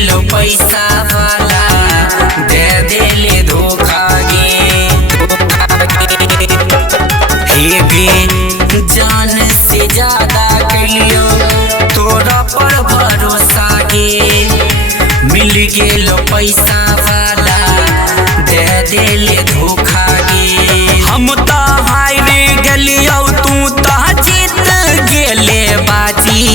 गेलो पैसा वाला दे देले धोखा गे हे गे जान से ज्यादा कलियो तोरा पर भरोसा गे मिल गेलो पैसा वाला दे देले धोखा गे हम तो हार गेलियो तू तो जीत गेले बाजी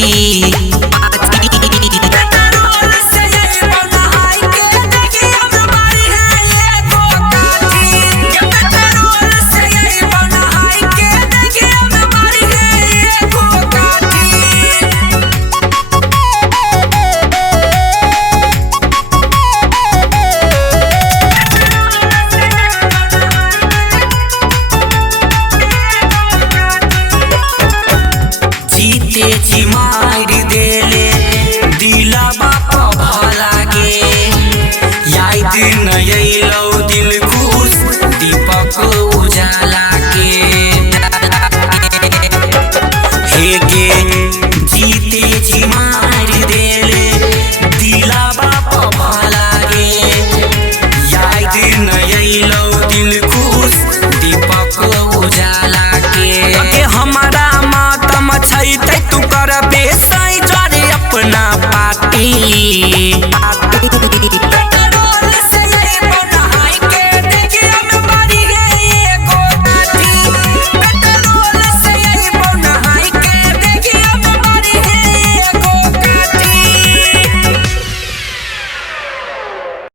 मार देले दिला बाप भला गे याद नयलो दिल खुश दीपक उजाला के हे गे जीते जी मार देले दिला बाप भला गे याद नयलो दिल खुश दीपक उजाला के हमारा मातम छै तू कर बेसाई जारे अपना पार्टी।